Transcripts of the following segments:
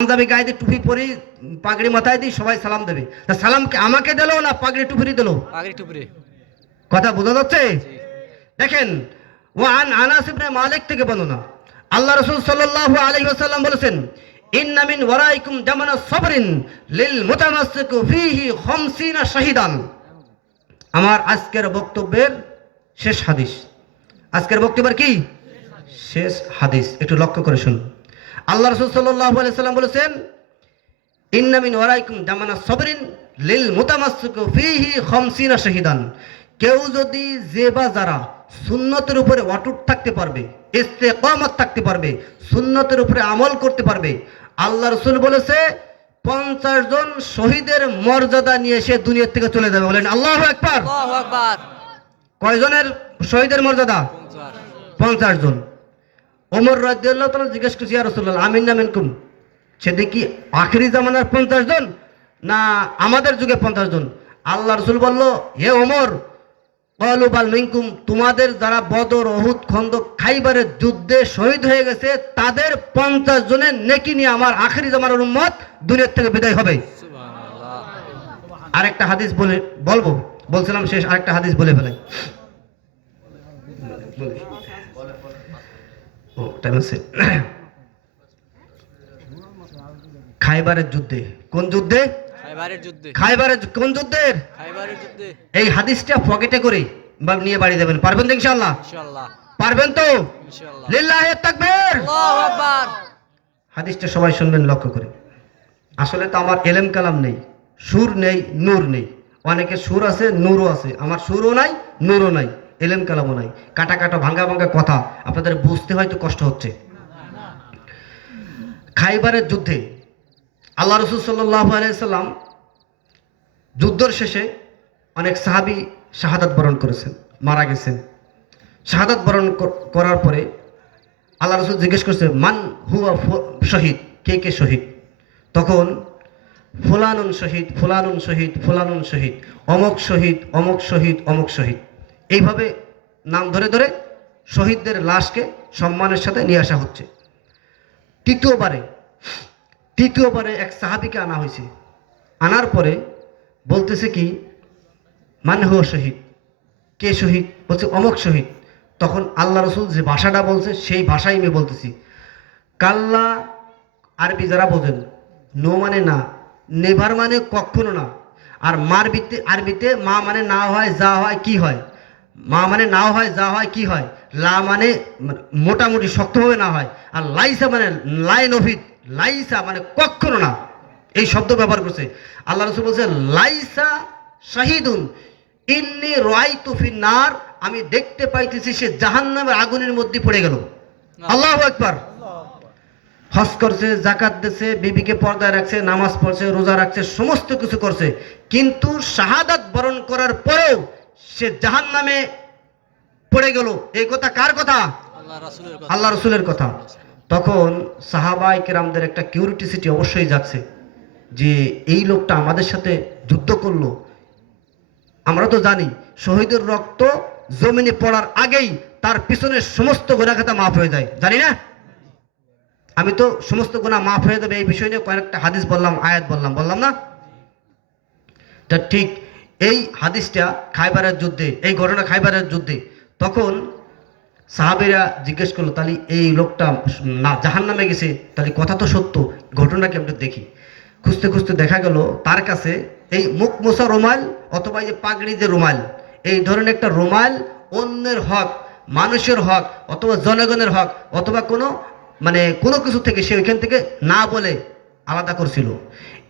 পাঞ্জাবি গায়ে দিয়ে টুপি পরি পাগড়ি মাথায় দিই, সবাই সালাম দেবে। তা সালামকে আমাকে দিল না পাগড়ি টুপি দিল? পাগড়ি টুপি। কথা বোঝা যাচ্ছে? দেখেন, ওয়ান আনাস ইবনে মালিক থেকে বর্ণনা, আল্লাহ রাসূল সাল্লাল্লাহু আলাইহি ওয়াসাল্লাম বলেছেন, ইন্না মিন ওয়ারাইকুম জামানা সাবরিন লিল মুতামাসসিকু ফীহি 50 শাহিদান। আমার আজকের বক্তব্যের শেষ হাদিস। আজকের বক্তব্যের কি শেষ হাদিস, একটু লক্ষ্য করে শুনুন। আল্লাহ রাসূল সাল্লাল্লাহু আলাইহি ওয়াসাল্লাম বলেছেন, ইন্না মিন ওয়ারাইকুম জামানা সাবরিন লিল মুতামাসসিকু ফীহি 50 শাহিদান। কেউ যদি যে বা যারা সুন্নতের উপরে অটুট থাকতে পারবে, ইস্তেকামত থাকতে পারবে, সুন্নতের উপরে আমল করতে পারবে, আল্লাহ রাসূল বলেছে 50 জন শহীদের মর্যাদা নিয়ে সে দুনিয়া থেকে চলে যাবে। বলেন আল্লাহু আকবার। আল্লাহু আকবার। কয়জনের শহীদের মর্যাদা? 50 জন। ওমর রাদিয়াল্লাহু তাআলা জিজ্ঞেস করছে, ইয়া রাসূলুল্লাহ আমিননা মিনকুম, সেটা কি আখেরি জামানার 50 জন না আমাদের যুগে 50 জন? আল্লাহ রাসূল বলল, হে ওমর, ক্বালু বাল মিনকুম, তোমাদের যারা বদর, উহুদ, খন্দক, খাইবারের যুদ্ধে শহীদ হয়ে গেছে তাদের 50 জনের নেকি নিয়ে আমার আখেরি জামানার উম্মত দুনিয়া থেকে বিদায় হবে। সুবহানাল্লাহ। আরেকটা হাদিস বলবো, বলছিলাম শেষ, আরেকটা হাদিস বলে ফেলাই। ও টাইম আছে। খাইবারের যুদ্ধে, কোন যুদ্ধে? খাইবারের যুদ্ধে। খাইবারের কোন যুদ্ধের? খাইবারের যুদ্ধে। এই হাদিসটা পকেটে করে বা নিয়ে বাড়ি যাবেন, পারবেন তো ইনশাআল্লাহ? ইনশাআল্লাহ পারবেন তো? ইনশাআল্লাহ। লিল্লাহি তাকবীর। আল্লাহু আকবার। হাদিসটা সবাই শুনবেন লক্ষ্য করে। আসলে তো আমার এলেম কালাম নেই, সুর নেই, নূর নেই। অনেকে সুর আছে, নূরও আছে, আমার সুরও নাই, নূরও নাই, এলেম কালামও নাই। কাটা কাটা ভাঙ্গা ভাঙ্গা কথা আপনাদের বুঝতে হয়তো কষ্ট হচ্ছে। খাইবারের যুদ্ধে আল্লাহ রাসূল সাল্লাল্লাহু আলাইহি সাল্লাম যুদ্ধের শেষে অনেক সাহাবী শাহাদাত বরণ করেছেন, মারা গেছেন। শাহাদাত বরণ করার পরে আল্লাহ রাসূল জিজ্ঞেস করছে, মান হুয়া শহীদ, কে কে শহীদ? তখন ফুলানুন শহীদ, ফুলানুন শহীদ, ফুলানুন শহীদ, অমক শহীদ, অমক শহীদ, অমক শহীদ, এইভাবে নাম ধরে ধরে শহীদদের লাশকে সম্মানের সাথে নিয়ে আসা হচ্ছে। তৃতীয়বারে এক সাহাবীকে আনা হয়েছে। আনার পরে বলতেছে কি, মান হুয়া শহীদ, কে শহীদ? বলছে অমক শহীদ। তখন আল্লাহ রাসূল যে ভাষাটা বলছে সেই ভাষাই আমি বলতেছি। কাল্লা, আরবি যারা বোঝেন, নো মানে না, নেভার মানে কখনো না। আর আরবিতে মা মানে না হয়, যা হয় কি হয়। মা মানে না হয়, যা হয় কি হয়। লা মানে মোটামুটি শক্তভাবে না হয়। আর লাইসা মানে লাইন অফিট, লাইসা মানে কখনো না, এই শব্দ ব্যবহার করছে। আল্লাহ রাসূল বলছে, লাইসা শাহিদুন ইন্নী রাআইতু ফিন্নার, আমি দেখতে পাইতেছি সে জাহান্নামের আগুনের মধ্যে পড়ে গেল। আল্লাহু আকবার। হজ করছে, যাকাত দিয়েছে, বিবিকে পর্দায় রাখছে, নামাজ পড়ছে, রোজা রাখছে, সমস্ত কিছু করছে, কিন্তু শাহাদাত বরণ করার পরেও সে জাহান্নামে পড়ে গেল। এই কথা কার কথা? আল্লাহ রাসূলের কথা। তখন সাহাবায়ে কেরামদের একটা কিউরিওসিটি অবশ্যই যাচ্ছে যে এই লোকটা আমাদের সাথে যুদ্ধ করলো। আমরা তো জানি শহীদের রক্ত জমিনে পড়ার আগেই তার পিছনের সমস্ত গুনাহ খাতা মাফ হয়ে যায়, জানি না? আমি তো সমস্ত গুনাহ মাফ হয়ে যাবে এই বিষয় নিয়ে কয়েকটা হাদিস বললাম, আয়াত বললাম না? তা ঠিক এই হাদিসটা খাইবারের যুদ্ধে, এই ঘটনা খাইবারের যুদ্ধে, তখন সাহাবীরা জিজ্ঞেস করলো, তাহলে এই লোকটা না জাহান্নামে গেছে, তাহলে কথা তো সত্য, ঘটনাকে আমরা দেখি। খুঁজতে খুঁজতে দেখা গেল তার কাছে এই মুখ মোছা রুমাল অথবা এই যে পাগড়ি যে রুমাল, এই ধরনের একটা রুমাল অন্যের হক, মানুষের হক অথবা জনগণের হক অথবা কোনো কিছু থেকে সে ওইখান থেকে না বলে আলাদা করছিল।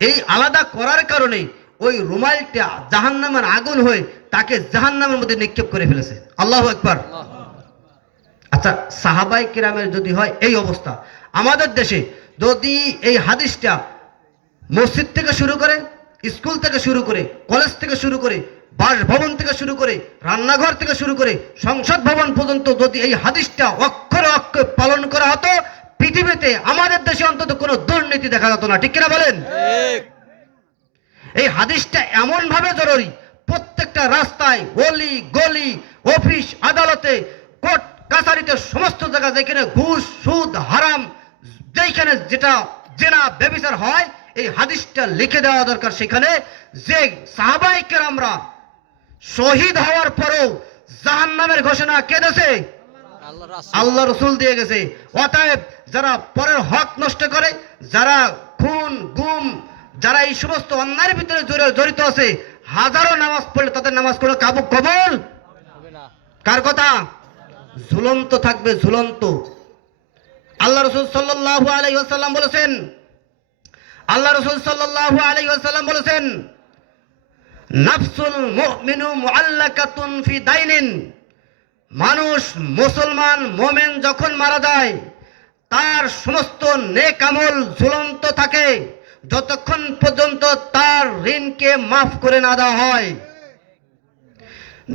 এই আলাদা করার কারণে ওই রুমালটা জাহান্নামের আগুন হয়ে তাকে জাহান্নামের মধ্যে নিক্ষেপ করে ফেলেছে। আল্লাহু আকবার। আচ্ছা, সাহাবায়ে কেরামের যদি হয় এই অবস্থা, আমাদের দেশে যদি এই হাদিসটা মসজিদ থেকে শুরু করে, স্কুল থেকে শুরু করে, কলেজ থেকে শুরু করে, বাসভবন থেকে শুরু করে, রান্নাঘর থেকে শুরু করে, সংসদ ভবন পর্যন্ত যদি এই হাদিসটা অক্ষরে অক্ষরে পালন করা হতো, পৃথিবীতে আমাদের দেশে অন্তত কোনো দুর্নীতি দেখা যেত না। ঠিক কিনা বলেন? এই হাদিসটা এমন ভাবে জরুরি, প্রত্যেকটা রাস্তায়, অলি গলি, অফিস আদালতে, কোর্ট কাছারিতে, সমস্ত জায়গা যেখানে ঘুষ সুদ হারাম, যেখানে যেটা জেনা ব্যভিচার হয়, এই হাদিসটা লিখে দেওয়া দরকার সেখানে, যে সাহাবায়ে কেরামরা শহীদ হওয়ার পরেও জাহান্নামের ঘোষণা কে দিয়েছে? আল্লাহ রাসূল। আল্লাহ রসুল দিয়ে গেছে। অতএব যারা পরের হক নষ্ট করে, যারা খুন গুম, যারা এই সমস্ত অন্যায়ের ভিতরে জড়িত আছে, হাজারো নামাজ পড়লে তাদের নামাজ কোনো কবুল হবে না। কার কথা? ঝুলন্ত থাকবে, ঝুলন্ত। আল্লাহ রসুল সাল্লাল্লাহু আলাইহি ওয়াসাল্লাম বলেছেন, আল্লাহ রসুল সাল্লাল্লাহু আলাইহি ওয়াসাল্লাম বলেছেন, নাফসুল মুমিনু মুআল্লাকাতুন ফি দাইনিন, মানুষ মুসলমান মোমেন যখন মারা যায় তার সমস্ত নেক আমল ঝুলন্ত থাকে যতক্ষণ পর্যন্ত তার ঋণকে মাফ করে না দেওয়া হয়।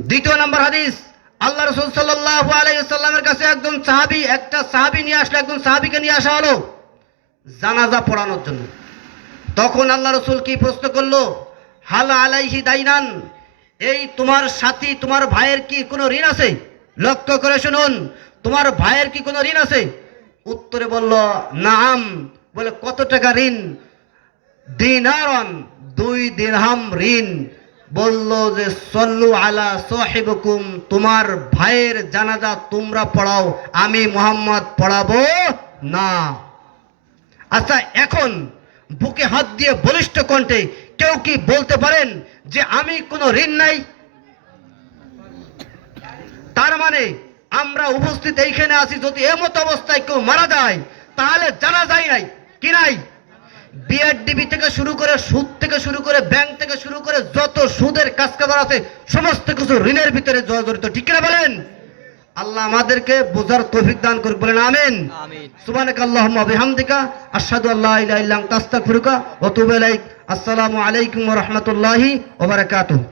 দ্বিতীয় নম্বর হাদিস, আল্লাহ রাসূল সাল্লাল্লাহু আলাইহি ওয়াসাল্লামের কাছে একটা সাহাবী নিয়ে আসলো, একজন সাহাবীকে নিয়ে আসা হলো জানাজা পড়ানোর জন্য। তখন আল্লাহ রাসূল কি প্রশ্ন করলো? হাল আলাইহি দাইনান, এই তোমার সাথী, তোমার ভাইয়ের কি কোনো ঋণ আছে? লক্ষ্য করে শুনুন, তোমার ভাইয়ের কি কোনো ঋণ আছে? উত্তরে বলল নাম। বলে কত টাকা ঋণ? দিনারন, 2 দিরহাম ঋণ। বলল যে সল্লু আলা সাহিবকুম, তোমার ভাইয়ের জানাজা তোমরা পড়াও, আমি মুহাম্মদ পড়াবো না। আচ্ছা, এখন বুকে হাত দিয়ে বলিষ্ঠ কণ্ঠে কেউ কি বলতে পারেন যে আমি কোনো ঋণ নাই? তার মানে আমরা উপস্থিত এইখানে আছি, যদি এমত অবস্থায় কেউ মারা যায় তাহলে জানা যায় নাই কি নাই? বিআরডিবি থেকে শুরু করে, সুদ থেকে শুরু করে, ব্যাংক থেকে শুরু করে যত সুদের কাজকারবার আছে সমস্ত কিছু ঋণের ভিতরে জড়িত, ঠিক কিনা বলেন? আল্লাহ আমাদেরকে বোঝার তৌফিক দান করুক, বলেন আমিন। আমিন। সুবহানাকাল্লাহুম্মা ওয়া বিহামদিকা আশহাদু আল্লা ইলাহা ইল্লা আনতা আস্তাগফিরুকা ওয়া আতুবু ইলাইক। আসসালামু আলাইকুম ওয়া রাহমাতুল্লাহি ওয়া বারাকাতুহু।